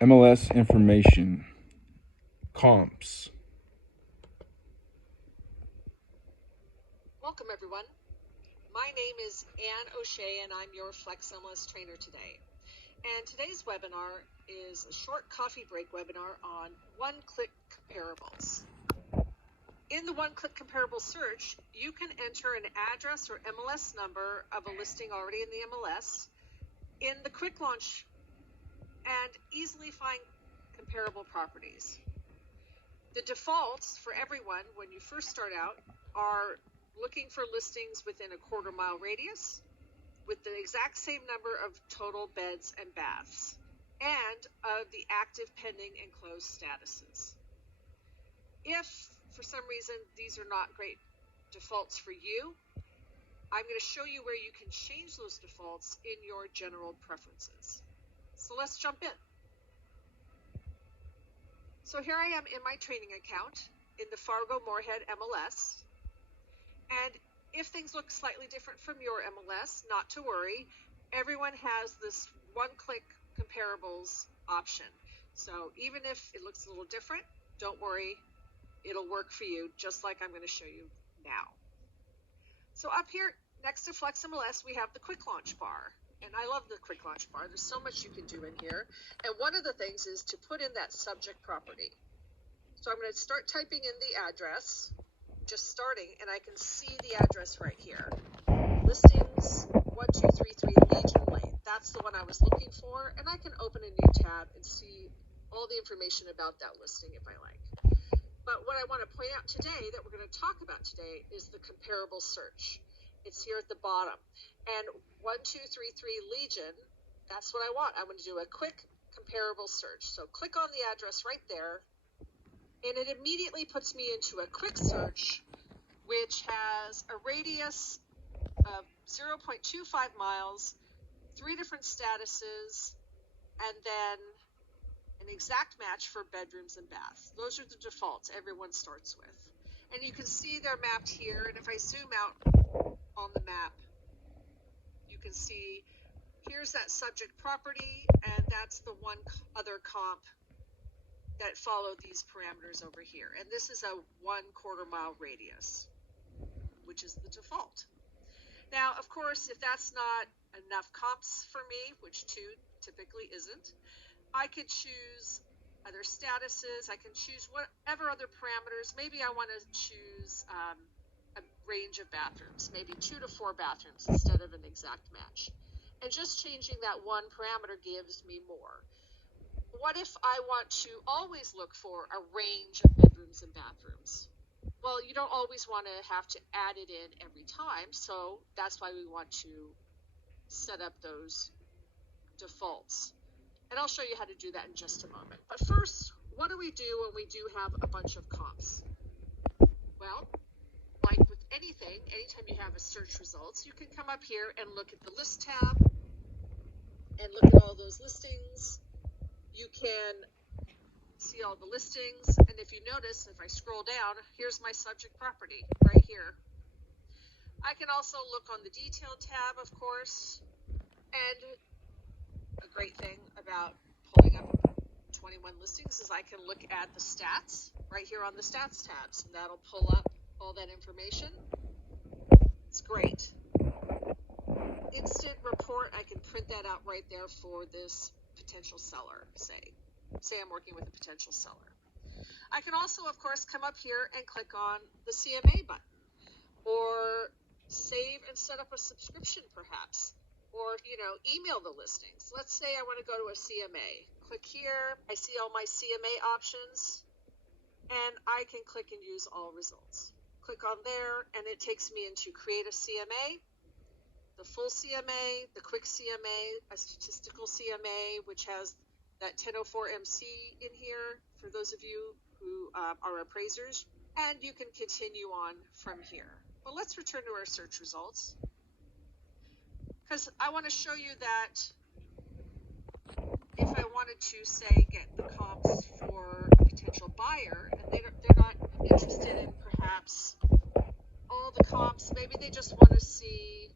MLS information, comps. Welcome everyone. My name is Ann O'Shea and I'm your Flex MLS trainer today. And today's webinar is a short coffee break webinar on one-click comparables. In the one-click comparable search, you can enter an address or MLS number of a listing already in the MLS in the quick launch and easily find comparable properties. The defaults for everyone when you first start out are looking for listings within a quarter-mile radius with the exact same number of total beds and baths and of the active, pending, and closed statuses. If for some reason these are not great defaults for you, I'm going to show you where you can change those defaults in your general preferences. So let's jump in. So here I am in my training account in the Fargo Moorhead MLS. And if things look slightly different from your MLS, not to worry. Everyone has this one-click comparables option. So even if it looks a little different, don't worry. It'll work for you, just like I'm going to show you now. So up here next to Flex MLS, we have the quick launch bar. And I love the quick launch bar. There's so much you can do in here. And one of the things is to put in that subject property. So I'm going to start typing in the address, just starting, and I can see the address right here. Listings 1233 Legion Lane. That's the one I was looking for. And I can open a new tab and see all the information about that listing if I like. But what I want to point out today that we're going to talk about today is the comparable search. It's here at the bottom. And 1233 Legion, that's what I want. I want to do a quick comparable search. So click on the address right there, and it immediately puts me into a quick search, which has a radius of 0.25 miles, 3 different statuses, and then an exact match for bedrooms and baths. Those are the defaults everyone starts with. And you can see they're mapped here. And if I zoom out on the map, you can see here's that subject property, and that's the one other comp that follow these parameters over here. And this is a 1/4 mile radius, which is the default. Now, of course, if that's not enough comps for me, which 2 typically isn't, I could choose other statuses. I can choose whatever other parameters. Maybe I want to choose a range of bathrooms, maybe 2 to 4 bathrooms instead of an exact match. And just changing that one parameter gives me more. What if I want to always look for a range of bedrooms and bathrooms? Well, you don't always want to have to add it in every time, so that's why we want to set up those defaults. And I'll show you how to do that in just a moment. But first, what do we do when we do have a bunch of comps? Well, like with anything, anytime you have a search results, you can come up here and look at the list tab and look at all those listings. You can see all the listings. And if you notice, if I scroll down, here's my subject property right here. I can also look on the detailed tab, of course, and a great thing about pulling up 21 listings is I can look at the stats right here on the stats tabs, and that'll pull up all that information. It's great. Instant report, I can print that out right there for this potential seller, say I'm working with a potential seller. I can also, of course, come up here and click on the CMA button, or save and set up a subscription perhaps, or email the listings. Let's say I want to go to a CMA. Click here, I see all my CMA options, and I can click and use all results. Click on there, and it takes me into create a CMA, the full CMA, the quick CMA, a statistical CMA, which has that 1004 MC in here for those of you who are appraisers, and you can continue on from here. But let's return to our search results, because I want to show you that if I wanted to, say, get the comps for a potential buyer, and they're not interested in perhaps all the comps, maybe they just want to see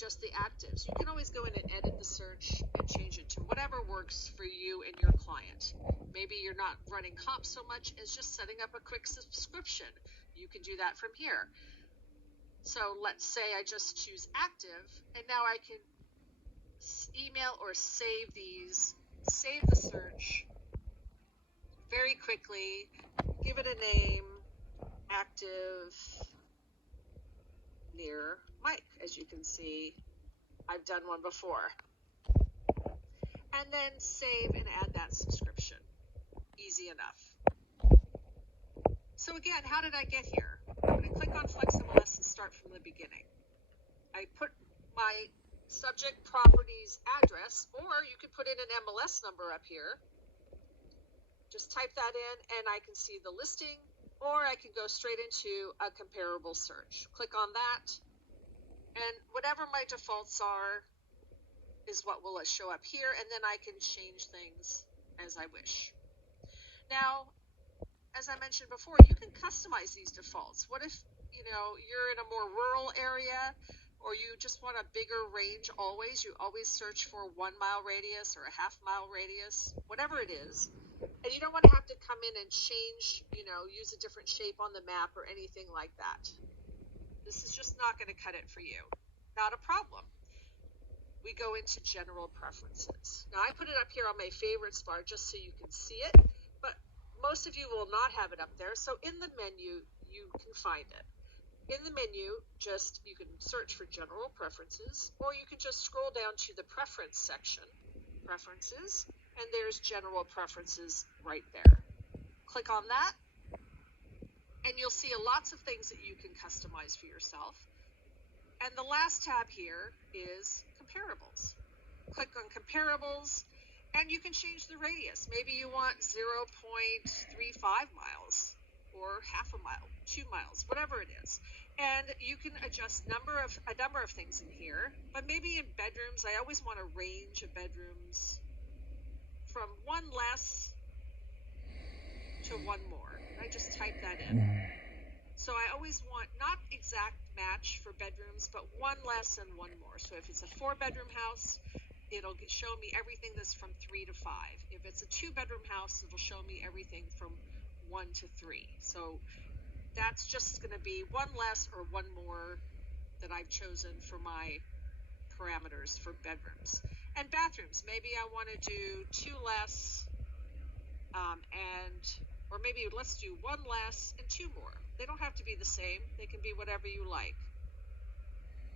just the actives. You can always go in and edit the search and change it to whatever works for you and your client. Maybe you're not running comps so much as just setting up a quick subscription. You can do that from here. So let's say I just choose active, and now I can email or save the search very quickly, give it a name, active near Mike. As you can see, I've done one before. And then save and add that subscription. Easy enough. So again, how did I get here? I'm going to click on Flex MLS and start from the beginning. I put my subject properties address, or you could put in an MLS number up here. Just type that in and I can see the listing, or I can go straight into a comparable search. Click on that, and whatever my defaults are is what will show up here, and then I can change things as I wish. Now, as I mentioned before, you can customize these defaults. What if, you're in a more rural area, or you just want a bigger range always? You always search for 1 mile radius or a half-mile radius, whatever it is. And you don't want to have to come in and change, use a different shape on the map or anything like that. This is just not going to cut it for you. Not a problem. We go into general preferences. Now I put it up here on my favorites bar just so you can see it, but most of you will not have it up there. So in the menu, you can find it. In the menu, you can search for general preferences, or you can just scroll down to the preference section, preferences, and there's general preferences right there. Click on that, and you'll see lots of things that you can customize for yourself. And the last tab here is comparables. Click on comparables, and you can change the radius. Maybe you want 0.35 miles, or half a mile, 2 miles, whatever it is. And you can adjust a number of things in here, but maybe in bedrooms, I always want a range of bedrooms from one less to one more. I just type that in. So I always want not exact match for bedrooms, but one less and one more. So if it's a 4-bedroom house, it'll show me everything that's from 3 to 5. If it's a 2-bedroom house, it'll show me everything from 1 to 3. So that's just going to be one less or one more that I've chosen for my parameters for bedrooms. And bathrooms, maybe I want to do 2 less, or maybe let's do 1 less and 2 more. They don't have to be the same. They can be whatever you like.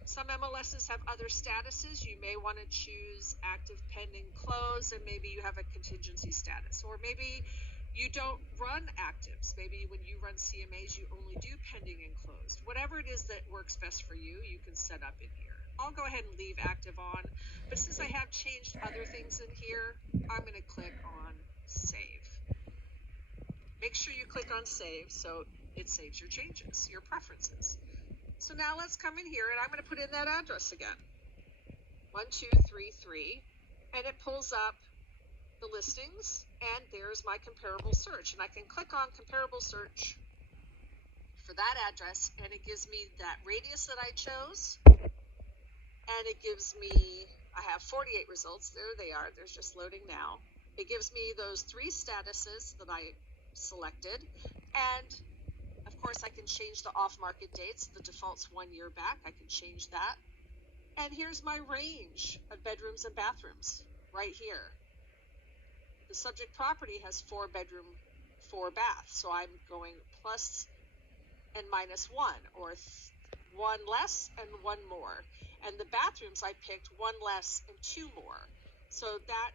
Some MLSs have other statuses. You may want to choose active, pending, closed, and maybe you have a contingency status. Or maybe you don't run actives. Maybe when you run CMAs, you only do pending and closed. Whatever it is that works best for you, you can set up in here. I'll go ahead and leave active on, but since I have changed other things in here, I'm going to click on save. Make sure you click on save so it saves your changes, your preferences. So now let's come in here, and I'm going to put in that address again, 1233, and it pulls up the listings, and there's my comparable search. And I can click on comparable search for that address, and it gives me that radius that I chose, and it gives me, I have 48 results. There they are. They're just loading now. It gives me those 3 statuses that I selected, and of course I can change the off-market dates. The default's 1 year back. I can change that. And here's my range of bedrooms and bathrooms right here. The subject property has 4 bedroom, 4 bath, so I'm going plus and minus 1, or 1 less and 1 more. And the bathrooms I picked 1 less and 2 more. So that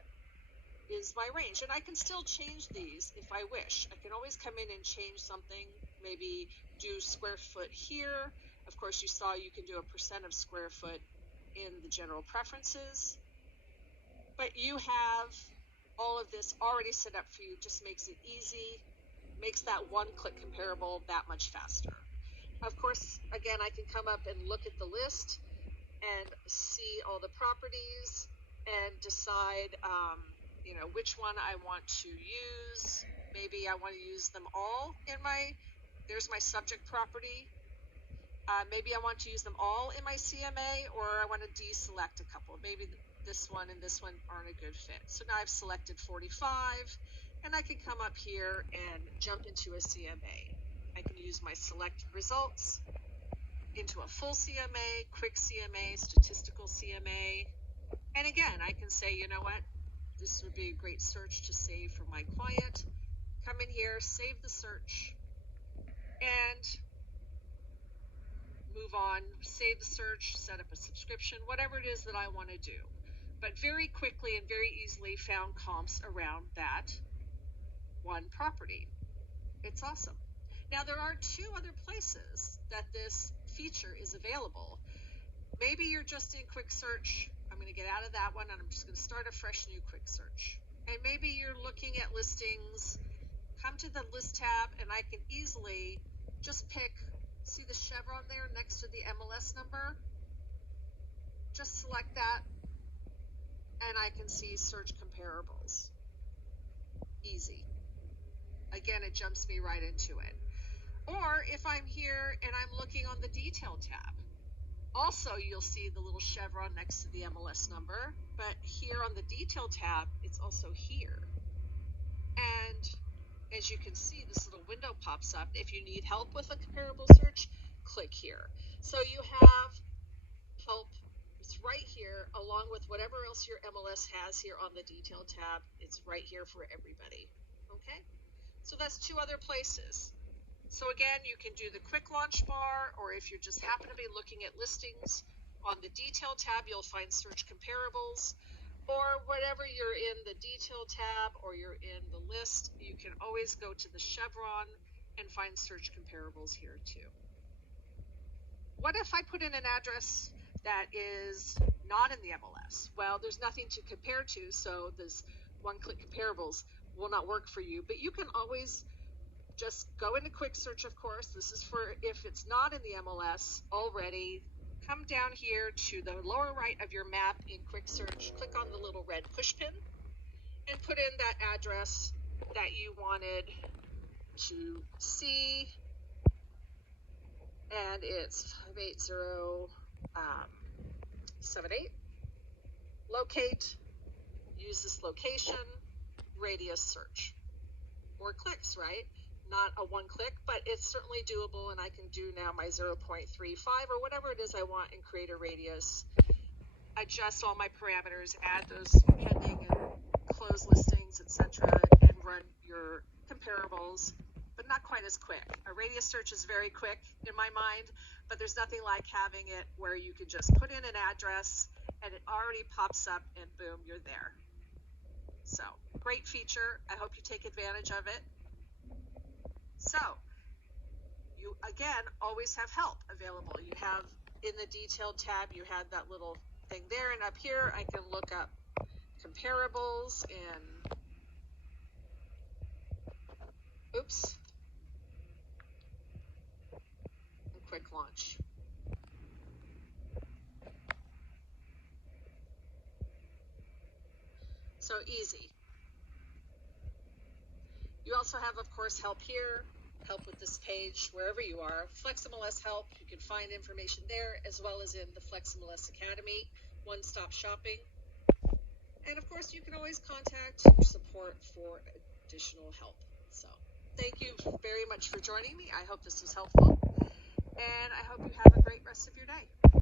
is my range, and I can still change these if I wish. I can always come in and change something, maybe do square foot here. Of course, you saw you can do a % of square foot in the general preferences, but you have all of this already set up for you. Just makes it easy, makes that one-click comparable that much faster. Of course, again, I can come up and look at the list and see all the properties and decide which one I want to use. Maybe I want to use them all in there's my subject property. Maybe I want to use them all in my CMA, or I want to deselect a couple. Maybe this one and this one aren't a good fit. So now I've selected 45, and I can come up here and jump into a CMA. I can use my select results into a full CMA, quick CMA, statistical CMA. And again, I can say, you know what, this would be a great search to save for my client. Come in here, save the search, and move on, save the search, set up a subscription, whatever it is that I want to do. But very quickly and very easily found comps around that one property. It's awesome. Now there are two other places that this feature is available. Maybe you're just in quick search. I'm going to get out of that one and I'm just going to start a fresh new quick search. And maybe you're looking at listings, come to the list tab, and I can easily just pick, see the chevron there next to the MLS number? Just select that and I can see search comparables. Easy. Again, it jumps me right into it. Or if I'm here and I'm looking on the detail tab, also you'll see the little chevron next to the MLS number, but here on the detail tab, it's also here. And as you can see, this little window pops up. If you need help with a comparable search, click here. So you have help. It's right here, along with whatever else your MLS has here on the detail tab. It's right here for everybody. Okay? So that's two other places. So again, you can do the quick launch bar, or if you just happen to be looking at listings on the detail tab, you'll find search comparables. Or whatever you're in the detail tab or you're in the list, you can always go to the chevron and find search comparables here too. What if I put in an address that is not in the MLS? Well, there's nothing to compare to, so this one-click comparables will not work for you, but you can always just go into quick search, of course. This is for if it's not in the MLS already. Come down here to the lower right of your map in quick search, click on the little red push pin and put in that address that you wanted to see, and it's 58078. Locate, use this location, radius search. More clicks, right? Not a one click, but it's certainly doable, and I can do now my 0.35 or whatever it is I want and create a radius, adjust all my parameters, add those pending and close listings, etc., and run your comparables, but not quite as quick. A radius search is very quick in my mind, but there's nothing like having it where you can just put in an address and it already pops up and boom, you're there. So, great feature. I hope you take advantage of it. So, you again always have help available. You have in the detailed tab, you had that little thing there, and up here I can look up comparables and quick launch. So easy. You also have, of course, help here, help with this page, wherever you are. FlexMLS help, you can find information there, as well as in the FlexMLS Academy, one-stop shopping. And of course, you can always contact support for additional help. So thank you very much for joining me. I hope this was helpful, and I hope you have a great rest of your day.